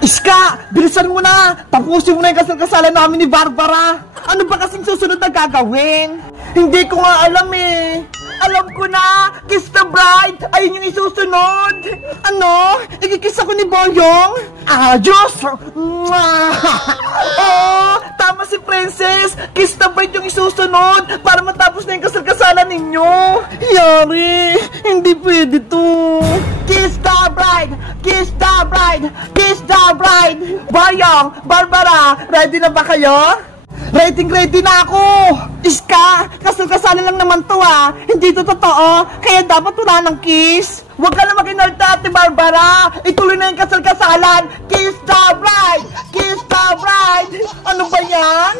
Iska, bilisan mo na! Tapusin mo na yung kasal-kasalan namin ni Barbara! Ano ba kasing susunod na gagawin? Hindi ko nga alam eh! Alam ko na! Kiss the bride! Ayun yung isusunod! Ano? Ikikiss ako ni Boyong? Diyos! Oh, tama si Princess! Kiss the bride yung isusunod para matapos na yung kasal-kasalan ninyo! Yari! Hindi pwede to! Kiss the bride! Kiss the bride! Kiss the bride! Boyong! Barbara! Ready na ba kayo? Ready na ako! Iska, kasal-kasalan lang naman to ah. Hindi to totoo, kaya dapat wala ng kiss. Huwag ka na mag-inalta, Ate Barbara. Ituloy na yung kasal-kasalan. Kiss the bride! Kiss the bride! Ano ba yan?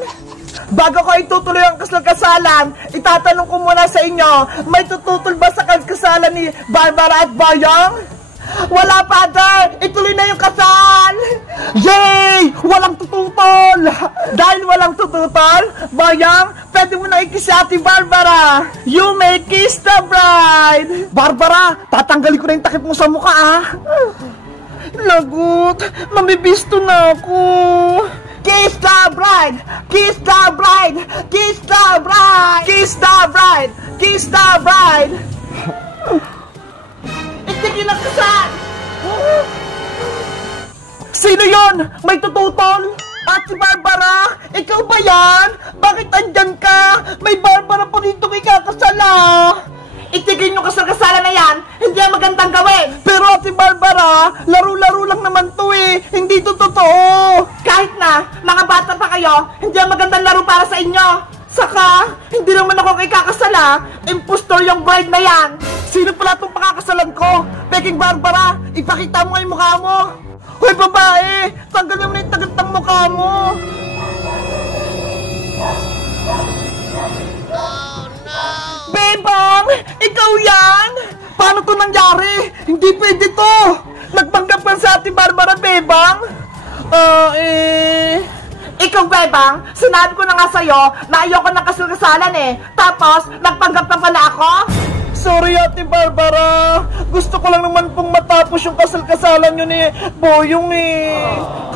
Bago ko itutuloy ang kasal-kasalan, itatanong ko muna sa inyo, may tututol ba sa kasalan ni Barbara at Boyong? Wala, Father! Ituloy na yung kasal! Yay! Walang tututol! Dahil walang tututol, Boyong, pwede mo na i-kiss si Ate Barbara! You may kiss the bride! Barbara, tatanggalin ko na yung takip mo sa mukha, ah! Lagot! Mamibisto na ako! Kiss the bride! Kiss the bride! Kiss the bride! Kiss the bride! Kiss the bride! Sige na kasal! Sino yon? May tututol? Ate Barbara? Ikaw ba yan? Bakit andyan ka? May Barbara pa dito kay kakasala! Itigil nyo kasal-kasalan na yan! Hindi yan magandang gawin! Pero Ate Barbara, laro-laro lang naman to eh! Hindi to totoo! Kahit na, mga bata pa kayo, hindi yan magandang laro para sa inyo! Saka, hindi naman ako kay kakasala, impostor yung bride na yan! Sino pala itong pakakasalan ko? Peking Barbara, ipakita mo nga yung mukha mo! Hoy babae, tanggalin mo na yung tagatang mukha mo! Oh no! Bebang, ikaw yan? Paano to nangyari? Hindi pwede to! Nagpanggap ka sa Ate Barbara, Bebang? Ikaw, Bebang, sinabi ko na nga sa'yo na ayoko ng kasal-kasalan eh. Tapos, nagpanggap ka pala ako? Sorry, Ate Barbara. Gusto ko lang naman pong matapos yung kasal-kasalan nyo ni Boyong eh.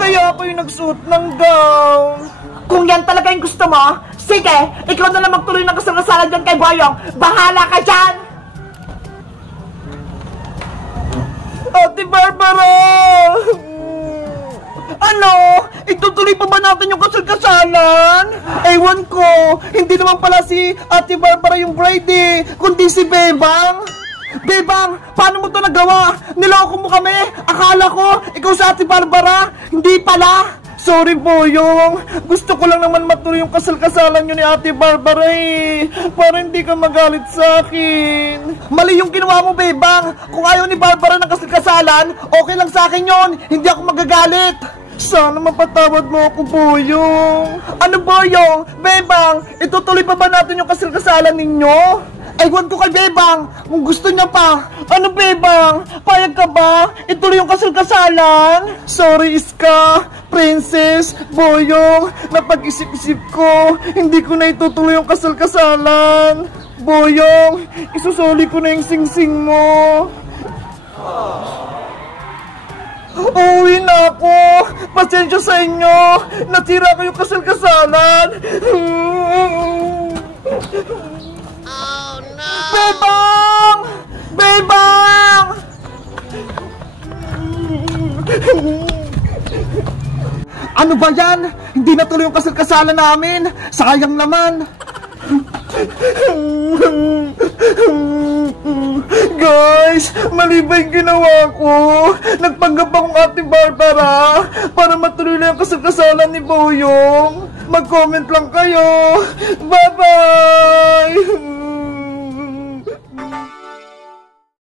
Kaya ako yung nagsuot ng gown. Kung yan talaga yung gusto mo, sige, ikaw na lang magtuloy ng kasal-kasalan dyan kay Boyong. Bahala ka dyan! Ate Barbara! Ano? Itutuloy pa ba natin yung kasal-kasalan? Ewan ko, hindi naman pala si Ate Barbara yung bride eh, kundi si Bebang. Bebang, paano mo to nagawa? Niloko mo kami? Akala ko, ikaw si Ate Barbara, hindi pala. Sorry Boyong, gusto ko lang naman matuloy yung kasal-kasalan nyo ni Ate Barbara eh, para hindi ka magalit sa akin. Mali yung ginawa mo, Bebang. Kung ayaw ni Barbara ng kasal-kasalan, okay lang sa akin yon, hindi ako magagalit. Sana mapatawad mo ako, Boyong. Ano, Boyong? Bebang, itutuloy pa ba natin yung kasal-kasalan ninyo? Ewan ko kay Bebang, kung gusto niya pa. Ano, Bebang? Payag ka ba? Ituloy yung kasal-kasalan? Sorry, Iska, Princess, Boyong, napag-isip-isip ko. Hindi ko na itutuloy yung kasal-kasalan. Boyong, isusoli ko na yung sing-sing mo. Uwi na ako! Pasensya sa inyo! Natira ko yung kasal-kasalan! Oh no! Bebang! Bebang! Ano ba yan? Hindi natuloy yung kasal-kasalan namin! Sayang naman! Guys, mali ba yung ginawa ko? Nagpanggap akong Ate Barbara para matuloy na yung kasal-kasalan ni Boyong. Mag-comment lang kayo. Bye-bye!